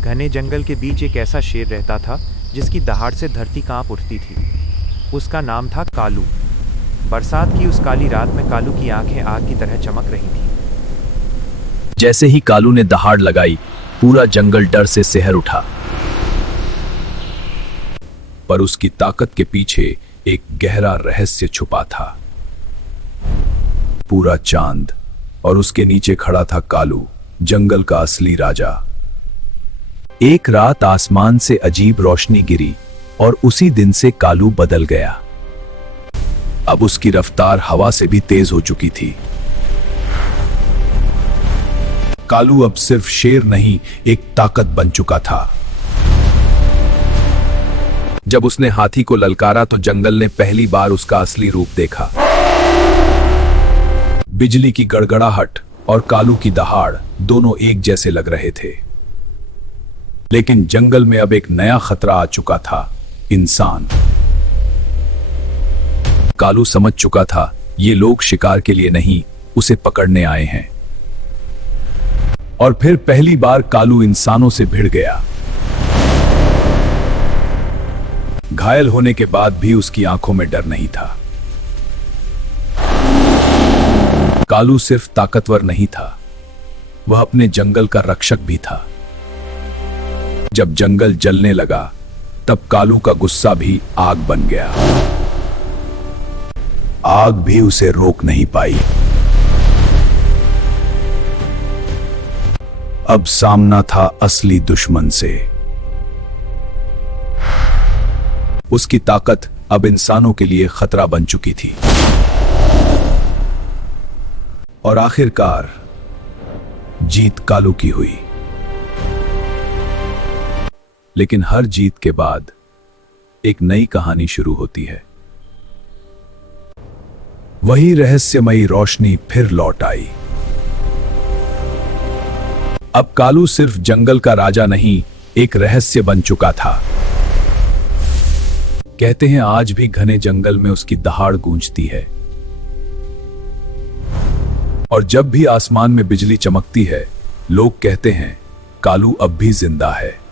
घने जंगल के बीच एक ऐसा शेर रहता था जिसकी दहाड़ से धरती कांप उठती थी। उसका नाम था कालू। बरसात की उस काली रात में कालू की आंखें आग की तरह चमक रही थीं। जैसे ही कालू ने दहाड़ लगाई, पूरा जंगल डर से सिहर उठा। पर उसकी ताकत के पीछे एक गहरा रहस्य छुपा था। पूरा चांद और उसके नीचे खड़ा था कालू, जंगल का असली राजा। एक रात आसमान से अजीब रोशनी गिरी और उसी दिन से कालू बदल गया। अब उसकी रफ्तार हवा से भी तेज हो चुकी थी। कालू अब सिर्फ शेर नहीं, एक ताकत बन चुका था। जब उसने हाथी को ललकारा तो जंगल ने पहली बार उसका असली रूप देखा। बिजली की गड़गड़ाहट और कालू की दहाड़ दोनों एक जैसे लग रहे थे। लेकिन जंगल में अब एक नया खतरा आ चुका था, इंसान। कालू समझ चुका था ये लोग शिकार के लिए नहीं, उसे पकड़ने आए हैं। और फिर पहली बार कालू इंसानों से भिड़ गया। घायल होने के बाद भी उसकी आंखों में डर नहीं था। कालू सिर्फ ताकतवर नहीं था, वह अपने जंगल का रक्षक भी था। जब जंगल जलने लगा तब कालू का गुस्सा भी आग बन गया। आग भी उसे रोक नहीं पाई। अब सामना था असली दुश्मन से। उसकी ताकत अब इंसानों के लिए खतरा बन चुकी थी। और आखिरकार जीत कालू की हुई। लेकिन हर जीत के बाद एक नई कहानी शुरू होती है। वही रहस्यमयी रोशनी फिर लौट आई। अब कालू सिर्फ जंगल का राजा नहीं, एक रहस्य बन चुका था। कहते हैं आज भी घने जंगल में उसकी दहाड़ गूंजती है। और जब भी आसमान में बिजली चमकती है, लोग कहते हैं कालू अब भी जिंदा है।